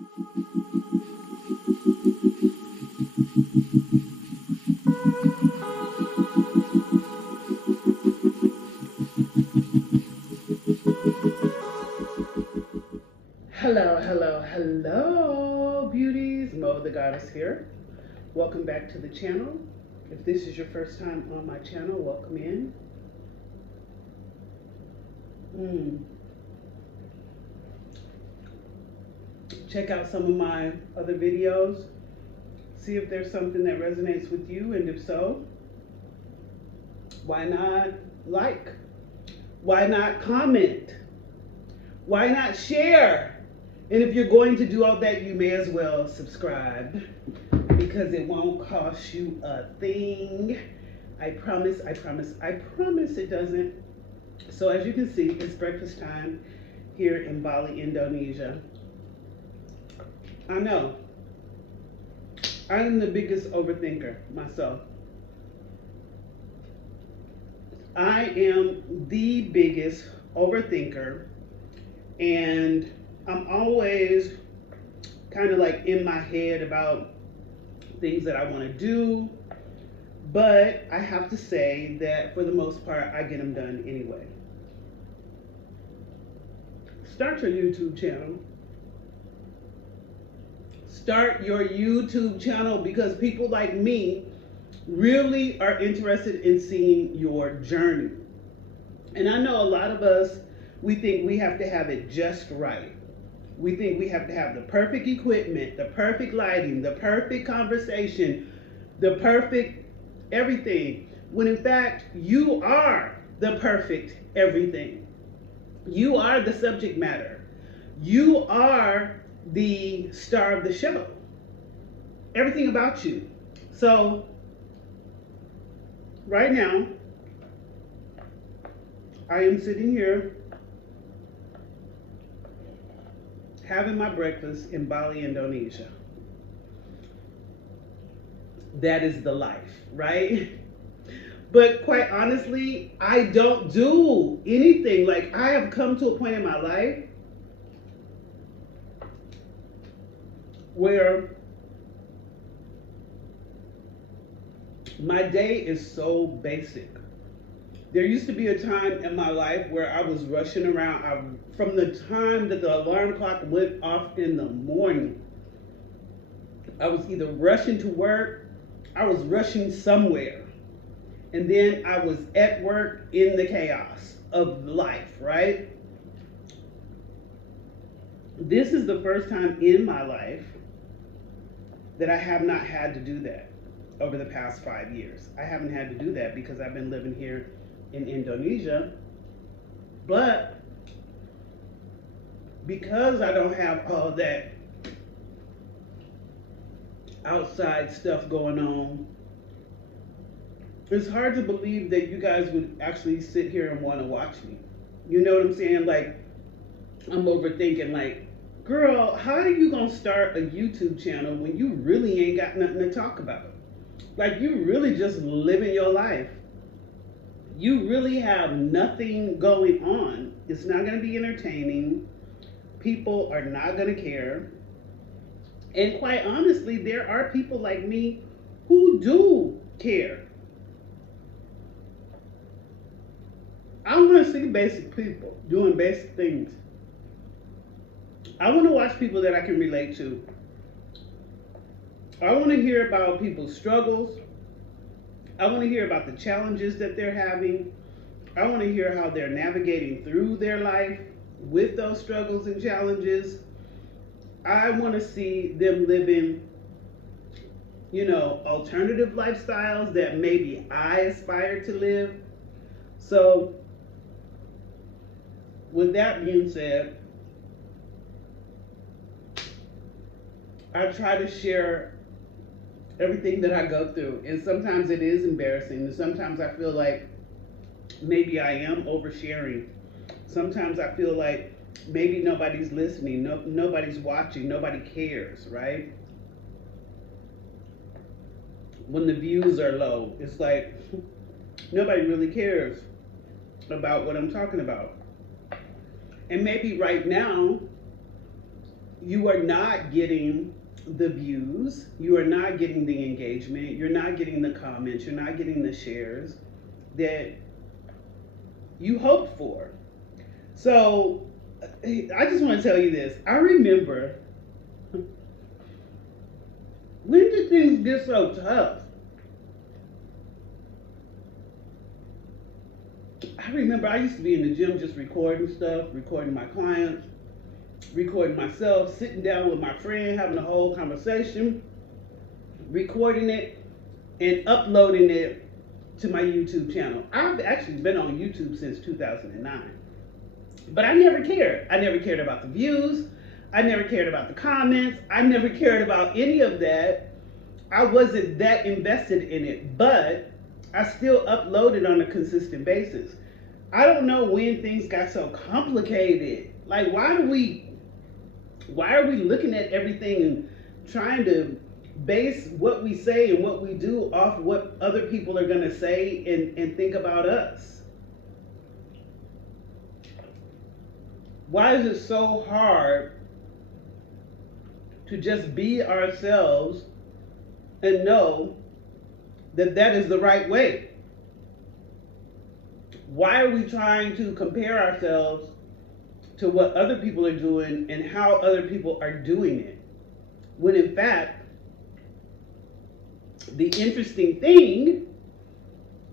Hello, hello, hello, beauties. Mo the Goddess here. Welcome back to the channel. If this is your first time on my channel, welcome in. Mm. Check out some of my other videos. See if there's something that resonates with you, and if so, why not like? Why not comment? Why not share? And if you're going to do all that, you may as well subscribe because it won't cost you a thing. I promise, I promise, I promise it doesn't. So as you can see, it's breakfast time here in Bali, Indonesia. I know, I am the biggest overthinker myself. I am the biggest overthinker, and I'm always kind of like in my head about things that I want to do, but I have to say that for the most part, I get them done anyway. Start your YouTube channel. Start your YouTube channel because people like me really are interested in seeing your journey. And I know a lot of us, we think we have to have it just right. We think we have to have the perfect equipment, the perfect lighting, the perfect conversation, the perfect everything. When in fact, you are the perfect everything. You are the subject matter. You are the star of the show. Everything about you. So, right now, I am sitting here having my breakfast in Bali, Indonesia. That is the life, right? But quite honestly, I don't do anything. Like, I have come to a point in my life where my day is so basic. There used to be a time in my life where I was rushing around. From the time that the alarm clock went off in the morning, I was either rushing to work, I was rushing somewhere, and then I was at work in the chaos of life, right? This is the first time in my life that I have not had to do that over the past 5 years. I haven't had to do that because I've been living here in Indonesia, but because I don't have all that outside stuff going on, it's hard to believe that you guys would actually sit here and want to watch me. You know what I'm saying? Like, I'm overthinking, like, girl, how are you gonna start a YouTube channel when you really ain't got nothing to talk about? Like, you really just living your life. You really have nothing going on. It's not going to be entertaining. People are not going to care. And quite honestly, there are people like me who do care. I want to see basic people doing basic things. I want to watch people that I can relate to. I want to hear about people's struggles. I want to hear about the challenges that they're having. I want to hear how they're navigating through their life with those struggles and challenges. I want to see them living, alternative lifestyles that maybe I aspire to live. So, with that being said, I try to share everything that I go through. And sometimes it is embarrassing. And sometimes I feel like maybe I am oversharing. Sometimes I feel like maybe nobody's listening, nobody's watching, nobody cares, right? When the views are low, it's like nobody really cares about what I'm talking about. And maybe right now, you are not getting the views, you are not getting the engagement, you're not getting the comments, you're not getting the shares that you hoped for. So I just want to tell you this. I remember, when did things get so tough? I remember I used to be in the gym just recording stuff, recording my clients, recording myself, sitting down with my friend, having a whole conversation, recording it, and uploading it to my YouTube channel. I've actually been on YouTube since 2009. But I never cared. I never cared about the views. I never cared about the comments. I never cared about any of that. I wasn't that invested in it, but I still uploaded on a consistent basis. I don't know when things got so complicated. Like, why are we looking at everything and trying to base what we say and what we do off what other people are going to say and think about us? Why is it so hard to just be ourselves and know that that is the right way? Why are we trying to compare ourselves to what other people are doing and how other people are doing it? When in fact, the interesting thing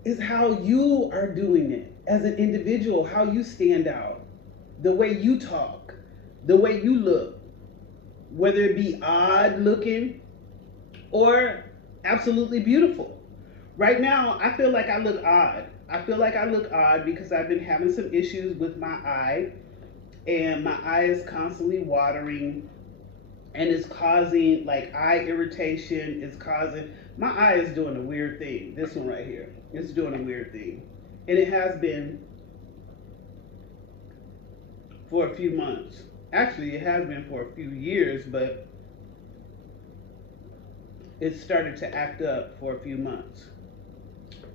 is how you are doing it as an individual, how you stand out, the way you talk, the way you look, whether it be odd looking or absolutely beautiful. Right now, I feel like I look odd. I feel like I look odd because I've been having some issues with my eye, and my eye is constantly watering, and it's causing like eye irritation. It's causing, my eye is doing a weird thing. This one right here, it's doing a weird thing. And it has been for a few months. Actually, it has been for a few years, but it started to act up for a few months.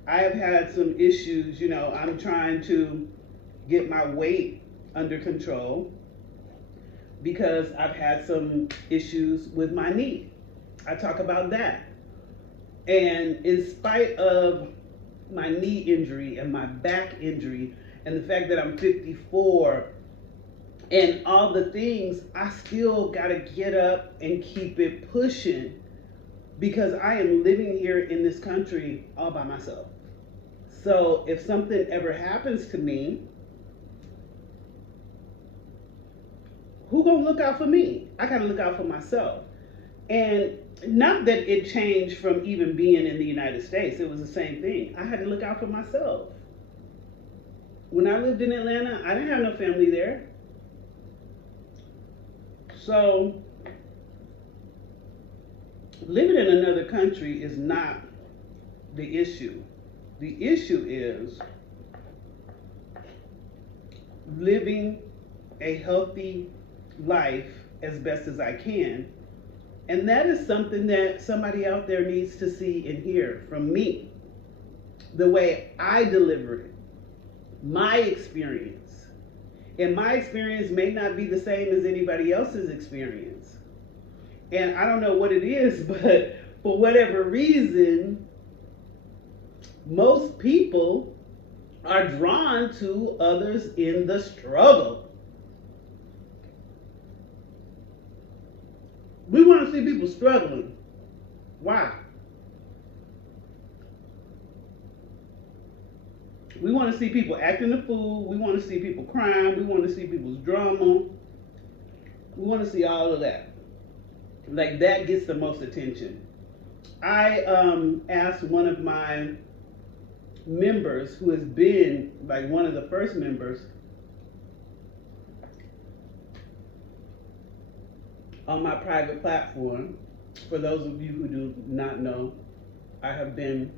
I have had some issues, I'm trying to get my weight under control because I've had some issues with my knee. I talk about that. And in spite of my knee injury and my back injury and the fact that I'm 54 and all the things, I still got to get up and keep it pushing because I am living here in this country all by myself. So if something ever happens to me, who gonna look out for me? I gotta look out for myself. And not that it changed from even being in the United States. It was the same thing. I had to look out for myself. When I lived in Atlanta, I didn't have no family there. So living in another country is not the issue. The issue is living a healthy life as best as I can. And that is something that somebody out there needs to see and hear from me. The way I deliver it, my experience. And my experience may not be the same as anybody else's experience. And I don't know what it is, but for whatever reason, most people are drawn to others in the struggle. We want to see people struggling. Why? We want to see people acting a fool. We want to see people crying. We want to see people's drama. We want to see all of that. Like, that gets the most attention. I asked one of my members, who has been like one of the first members on my private platform. For those of you who do not know, I have been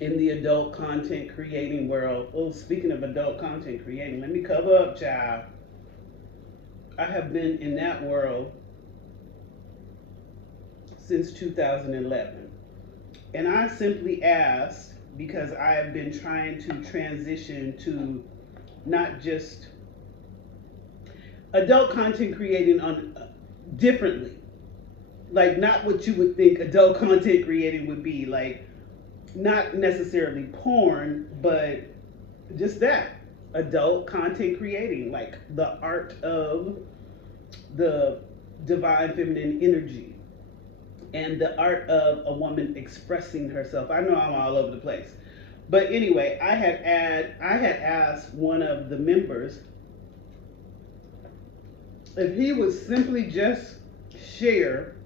in the adult content creating world. Oh, speaking of adult content creating, let me cover up, child. I have been in that world since 2011. And I simply asked, because I have been trying to transition to not just, adult content creating on differently, like not what you would think adult content creating would be, like not necessarily porn, but just that adult content creating, like the art of the divine feminine energy and the art of a woman expressing herself. I know I'm all over the place. But anyway, I had asked one of the members if he would simply just share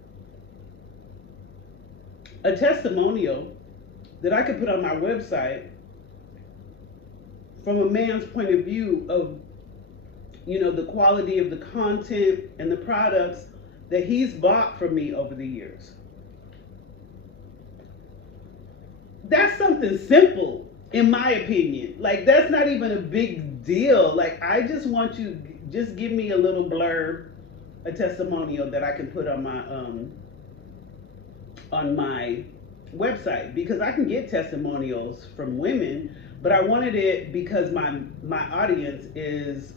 a testimonial that I could put on my website from a man's point of view of, you know, the quality of the content and the products that he's bought from me over the years. That's something simple, in my opinion. Like, that's not even a big deal. Like, I just want you, just give me a little blurb, a testimonial that I can put on my website, because I can get testimonials from women, but I wanted it because my audience is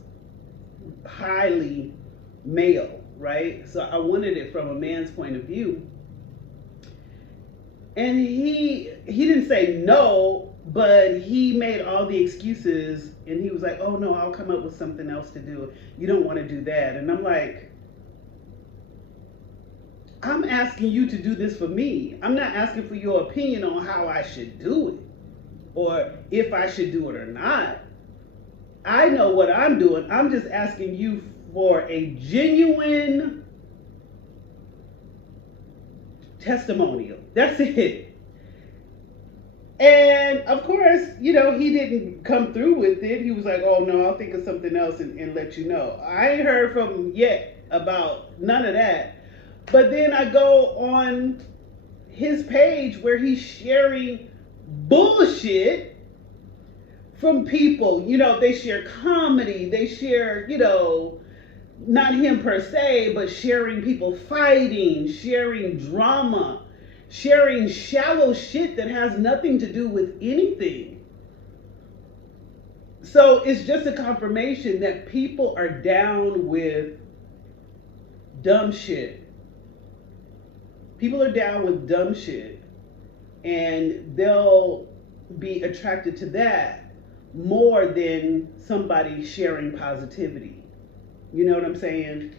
highly male, right? So I wanted it from a man's point of view. And he didn't say no, but he made all the excuses, and he was like, "Oh no, I'll come up with something else to do. You don't want to do that." And I'm like, I'm asking you to do this for me. I'm not asking for your opinion on how I should do it or if I should do it or not. I know what I'm doing. I'm just asking you for a genuine testimonial. That's it. And of course, you know, he didn't come through with it. He was like, "Oh no, I'll think of something else and let you know." I ain't heard from him yet about none of that. But then I go on his page where he's sharing bullshit from people. You know, they share comedy, they share, you know, not him per se, but sharing people fighting, sharing drama, sharing shallow shit that has nothing to do with anything. So it's just a confirmation that people are down with dumb shit. People are down with dumb shit, and they'll be attracted to that more than somebody sharing positivity. You know what I'm saying?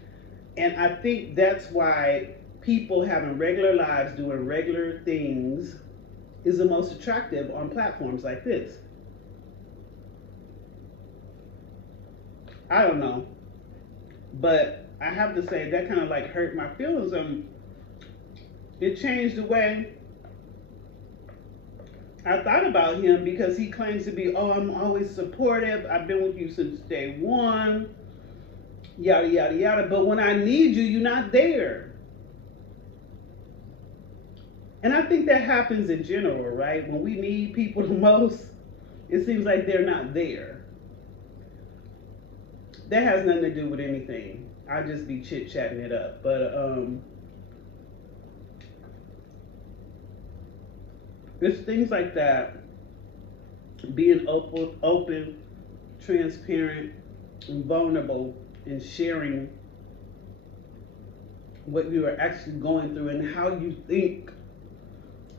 And I think that's why people having regular lives, doing regular things, is the most attractive on platforms like this. I don't know. But I have to say, that kind of like hurt my feelings. It changed the way I thought about him, because he claims to be, "Oh, I'm always supportive. I've been with you since day one. Yada, yada, yada. But when I need you, you're not there." And I think that happens in general, right? When we need people the most, it seems like they're not there. That has nothing to do with anything. I just be chit-chatting it up. But it's things like that, being open, transparent, and vulnerable, and sharing what you are actually going through and how you think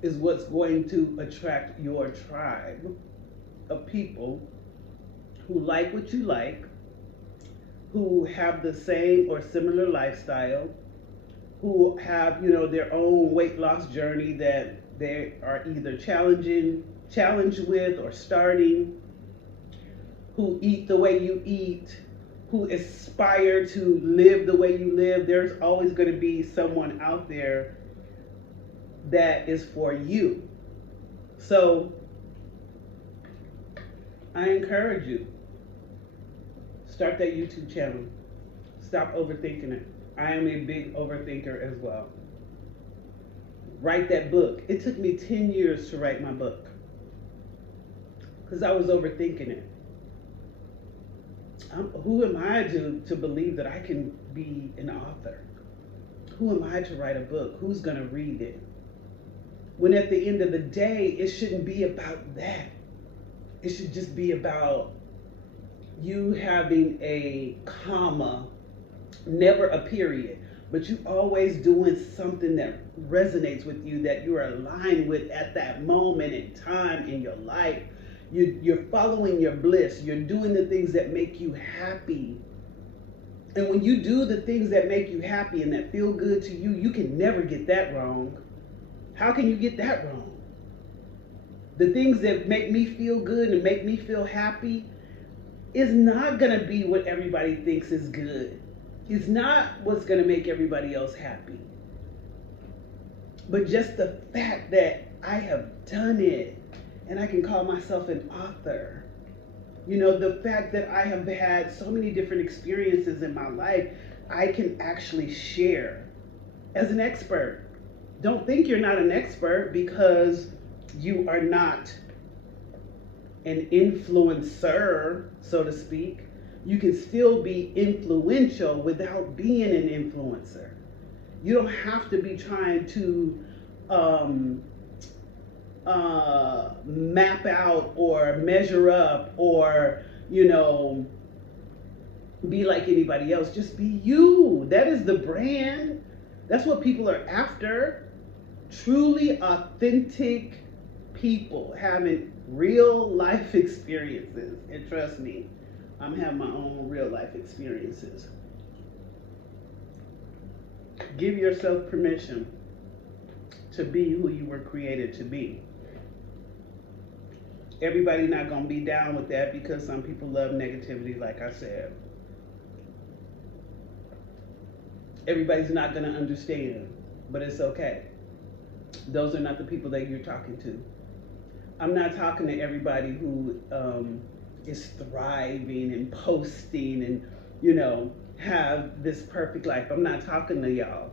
is what's going to attract your tribe of people who like what you like, who have the same or similar lifestyle, who have, you know, their own weight loss journey that they are either challenged with or starting, who eat the way you eat, who aspire to live the way you live. There's always going to be someone out there that is for you. So I encourage you, start that YouTube channel. Stop overthinking it. I am a big overthinker as well. Write that book. It took me 10 years to write my book because I was overthinking it. Who am I to believe that I can be an author? Who am I to write a book? Who's going to read it? When at the end of the day, it shouldn't be about that. It should just be about you having a comma never a period, but you always doing something that resonates with you, that you are aligned with at that moment in time in your life. You're following your bliss. You're doing the things that make you happy. And when you do the things that make you happy and that feel good to you, you can never get that wrong. How can you get that wrong? The things that make me feel good and make me feel happy is not going to be what everybody thinks is good. It's not what's going to make everybody else happy. But just the fact that I have done it and I can call myself an author. You know, the fact that I have had so many different experiences in my life, I can actually share as an expert. Don't think you're not an expert because you are not an influencer, so to speak. You can still be influential without being an influencer. You don't have to be trying to map out or measure up or, be like anybody else. Just be you. That is the brand. That's what people are after. Truly authentic people having real life experiences. And trust me, I'm having my own real life experiences. Give yourself permission to be who you were created to be. Everybody's not going to be down with that because some people love negativity, like I said. Everybody's not going to understand, but it's okay. Those are not the people that you're talking to. I'm not talking to everybody who is thriving and posting and, have this perfect life. I'm not talking to y'all.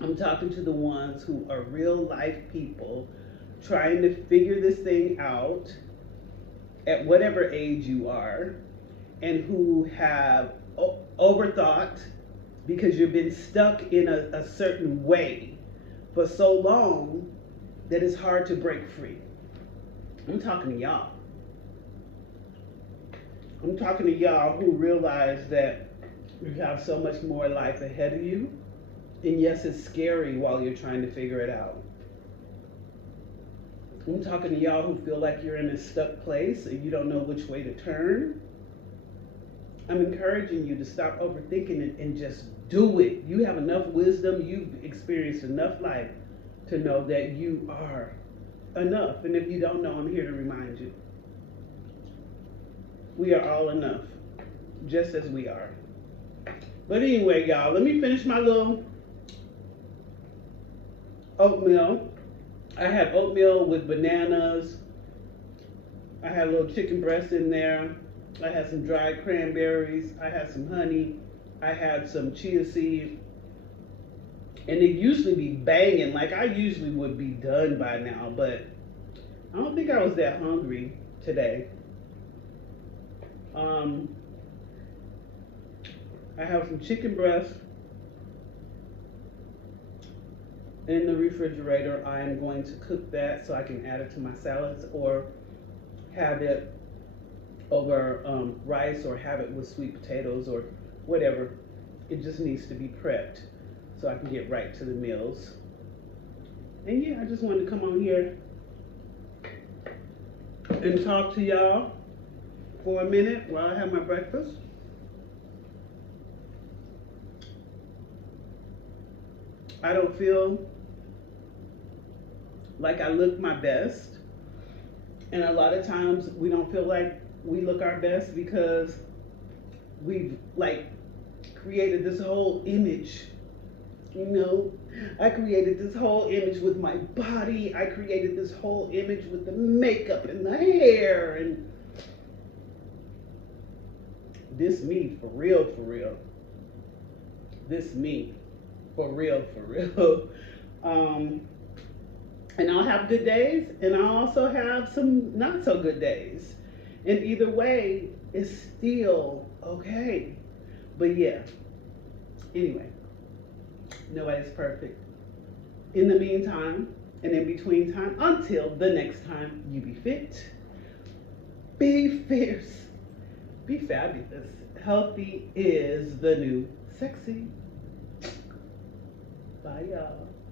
I'm talking to the ones who are real life people trying to figure this thing out at whatever age you are, and who have overthought because you've been stuck in a certain way for so long that it's hard to break free. I'm talking to y'all. I'm talking to y'all who realize that you have so much more life ahead of you. And yes, it's scary while you're trying to figure it out. I'm talking to y'all who feel like you're in a stuck place and you don't know which way to turn. I'm encouraging you to stop overthinking it and just do it. You have enough wisdom, you've experienced enough life to know that you are enough. And if you don't know, I'm here to remind you. We are all enough, just as we are. But anyway, y'all, let me finish my little oatmeal. I had oatmeal with bananas. I had a little chicken breast in there. I had some dried cranberries. I had some honey. I had some chia seed. And it usually be banging, like I usually would be done by now, but I don't think I was that hungry today. I have some chicken breast in the refrigerator. I am going to cook that so I can add it to my salads or have it over rice or have it with sweet potatoes or whatever. It just needs to be prepped so I can get right to the meals. And yeah, I just wanted to come on here and talk to y'all for a minute while I have my breakfast. I don't feel like I look my best. And a lot of times we don't feel like we look our best because we've created this whole image. I created this whole image with my body. I created this whole image with the makeup and the hair and this me for real, for real. This me for real, for real. And I'll have good days and I'll also have some not so good days. And either way, it's still okay. But yeah, anyway, nobody's perfect. In the meantime, and in between time, until the next time, you be fit, be fierce, be fabulous. Healthy is the new Sexy. Bye, y'all.